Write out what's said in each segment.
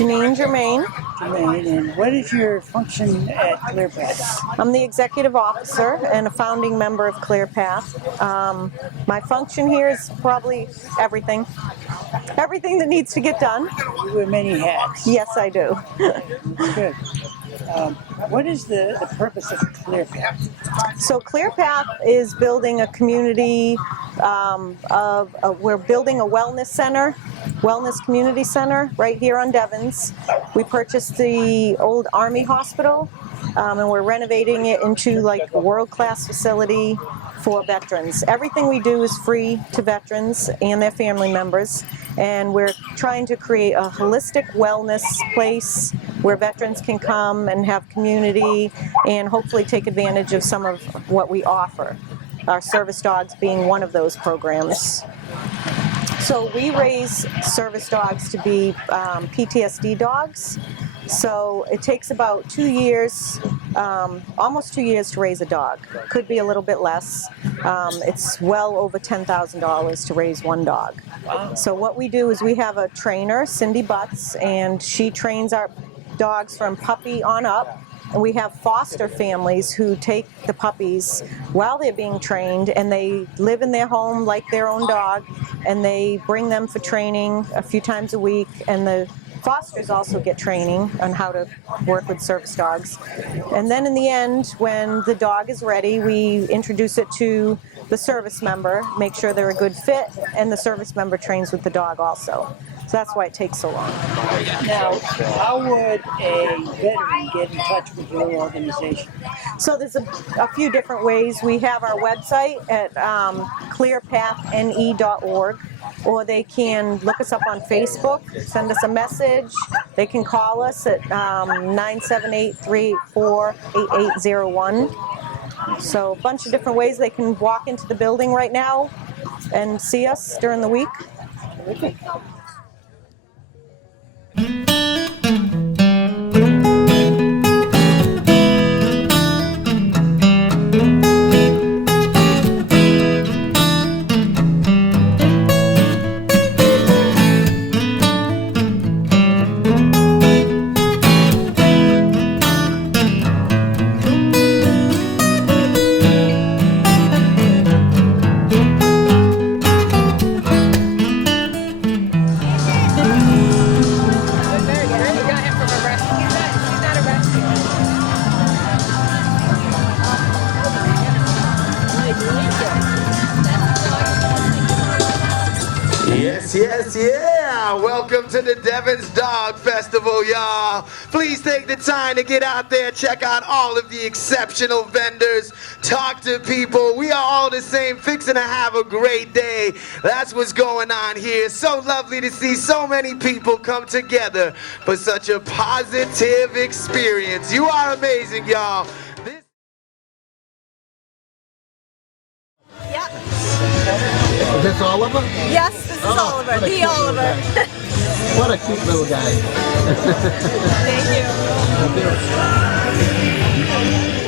Janine Germain. Jermaine, and what is your function at Clear Path? I'm the executive officer and a founding member of Clear Path. My function here is probably everything. Everything that needs to get done. You wear many hats. Yes, I do. Good. What is the purpose of Clear Path? So Clear Path is building a community we're building a wellness community center right here on Devens. We purchased the old Army hospital and we're renovating it into like a world-class facility for veterans. Everything we do is free to veterans and their family members, and we're trying to create a holistic wellness place where veterans can come and have community and hopefully take advantage of some of what we offer. Our service dogs being one of those programs. So we raise service dogs to be PTSD dogs. So it takes about 2 years, almost 2 years to raise a dog. Could be a little bit less. It's well over $10,000 to raise one dog. So what we do is we have a trainer, Cindy Butts, and she trains our dogs from puppy on up. And we have foster families who take the puppies while they're being trained, and they live in their home like their own dog, and they bring them for training a few times a week, and the fosters also get training on how to work with service dogs. And then in the end, when the dog is ready, we introduce it to the service member, make sure they're a good fit, and the service member trains with the dog also. So that's why it takes so long. Now, how would a veteran get in touch with your organization? So there's a few different ways. We have our website at clearpathne.org, or they can look us up on Facebook, send us a message. They can call us at 978-384-8801. So a bunch of different ways they can walk into the building right now and see us during the week. Okay. Yes, yeah. Welcome to the Devens Dog Festival, y'all. Please take the time to get out there, check out all of the exceptional vendors, talk to people. We are all the same, fixing to have a great day. That's what's going on here. So lovely to see so many people come together for such a positive experience. You are amazing, y'all. Yep. Is this Oliver? Yes, this is Oliver, the Oliver. What a cute little guy. Thank you.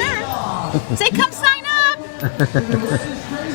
Sure. Say, come sign up.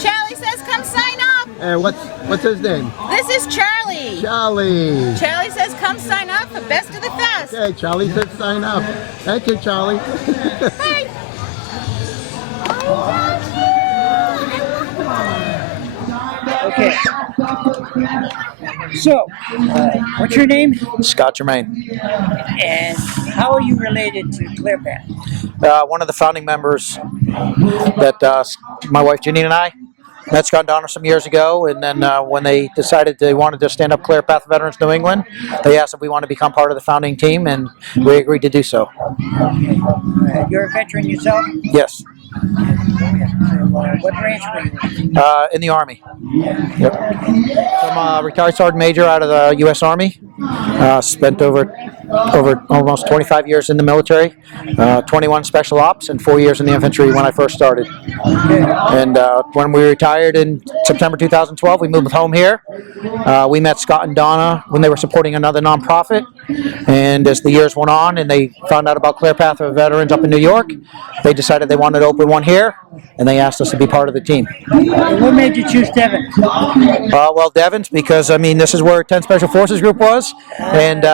Charlie says, come sign up. And what's his name? This is Charlie. Charlie. Charlie says, come sign up for Best of the Fest. Okay, Charlie said sign up. Thank you, Charlie. Bye. Okay. So, what's your name? Scott Germain. And how are you related to Clear Path? One of the founding members that my wife Janine and I met Scott and Donna some years ago, and then when they decided they wanted to stand up Clear Path Veterans New England, they asked if we wanted to become part of the founding team, and we agreed to do so. Okay. You're a veteran yourself? Yes. So, what branch were you in? In the Army. Yep. So I'm a retired Sergeant Major out of the U.S. Army. Spent over almost 25 years in the military, 21 special ops, and 4 years in the infantry when I first started. And when we retired in September 2012, we moved home here. We met Scott and Donna when they were supporting another nonprofit, and as the years went on and they found out about Clear Path for Veterans up in New York, they decided they wanted to open one here, and they asked us to be part of the team. And what made you choose Devens? Well, Devens, because I mean this is where 10 Special Forces Group was, and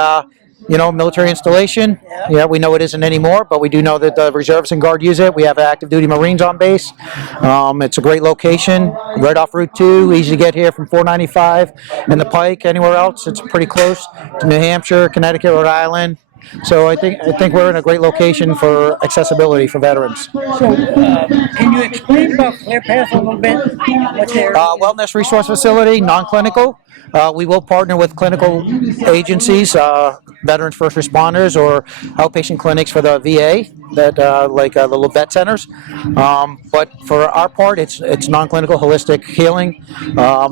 you know, military installation. Yeah, we know it isn't anymore, but we do know that the reserves and guard use it. We have active duty Marines on base. It's a great location, right off Route 2, easy to get here from 495 and the Pike. Anywhere else, it's pretty close to New Hampshire, Connecticut, Rhode Island. So I think we're in a great location for accessibility for veterans. So, can you explain about Clear Path a little bit? What they're Wellness resource facility, non-clinical. We will partner with clinical agencies, veterans first responders, or outpatient clinics for the VA, that like the little vet centers. But for our part, it's non-clinical, holistic healing.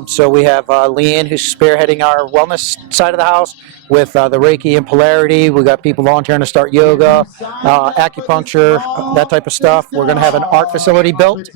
So we have Leanne, who's spearheading our wellness side of the house with the Reiki and polarity. We got people volunteering to start yoga, acupuncture, that type of stuff. We're going to have an art facility built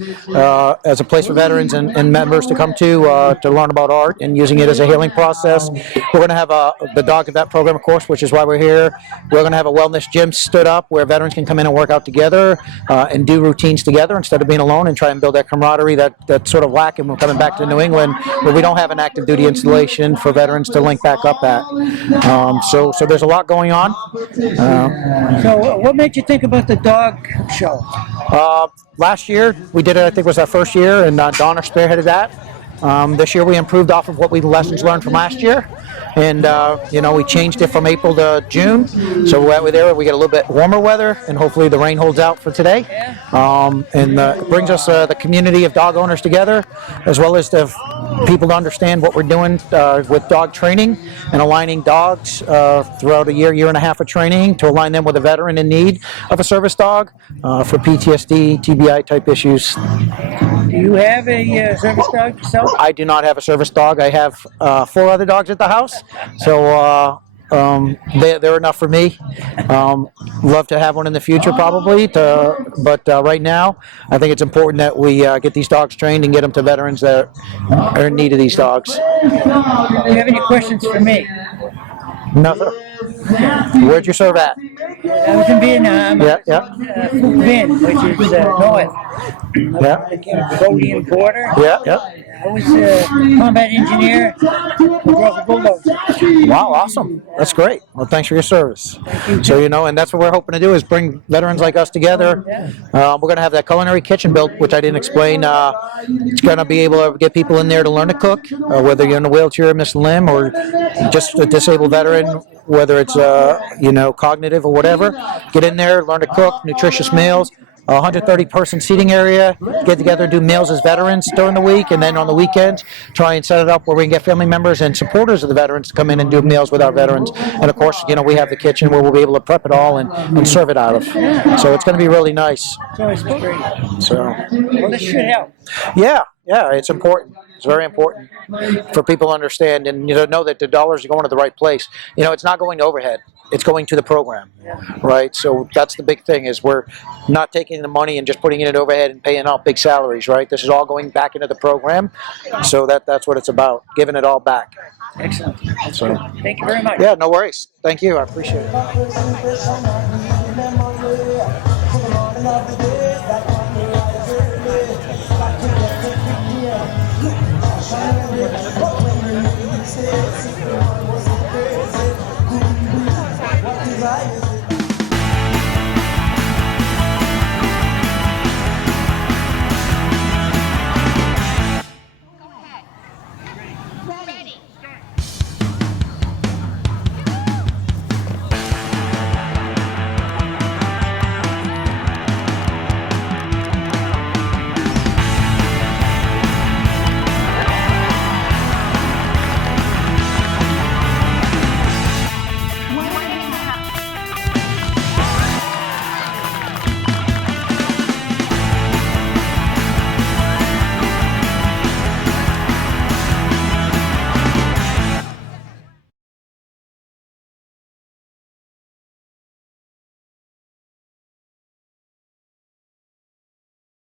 as a place for veterans and members to come to learn about art and using it as a healing process. We're going to have the dog vet program, of course, which is why we're here. We're going to have a wellness gym stood up where veterans can come in and work out together and do routines together instead of being alone, and try and build that camaraderie that's sort of lacking. We're coming back to New England where we don't have an active duty installation for veterans to link back up at. So there's a lot going on. So, what made you think about the dog show? Last year we did it. I think it was our first year, and Donna spearheaded that. This year we improved off of what lessons learned from last year, and you know, we changed it from April to June, so we get a little bit warmer weather, and hopefully the rain holds out for today. And it brings us the community of dog owners together, as well as the people to understand what we're doing with dog training and aligning dogs throughout a year and a half of training to align them with a veteran in need of a service dog for PTSD, TBI type issues. Do you have a service dog yourself? I do not have a service dog. I have 4 other dogs at the house, so they're enough for me. Love to have one in the future, probably, but right now I think it's important that we get these dogs trained and get them to veterans that are in need of these dogs. Do you have any questions for me? Nothing. Where'd you serve at? I was in Vietnam. Yeah. Phu Vinh, which is north. Yeah. The Cambodian border. Yeah. I was a combat engineer. I drove a bulldozer. Wow, awesome. That's great. Well, thanks for your service. So, you know, and that's what we're hoping to do, is bring veterans like us together. We're going to have that culinary kitchen built, which I didn't explain. It's going to be able to get people in there to learn to cook, whether you're in a wheelchair, missing a limb, or just a disabled veteran, whether it's, you know, cognitive or whatever. Get in there, learn to cook, nutritious meals. 130-person seating area, get together and do meals as veterans during the week, and then on the weekends try and set it up where we can get family members and supporters of the veterans to come in and do meals with our veterans. And of course, you know, we have the kitchen where we'll be able to prep it all and serve it out of. So it's going to be really nice. So it's great. So, Well, this should help. yeah, it's important. It's very important for people to understand and, you know that the dollars are going to the right place. You know, it's not going to overhead. It's going to the program, right? So that's the big thing, is we're not taking the money and just putting it in overhead and paying out big salaries, right? This is all going back into the program. So that's what it's about, giving it all back. Excellent. So, Thank you very much. yeah, no worries. Thank you. I appreciate it.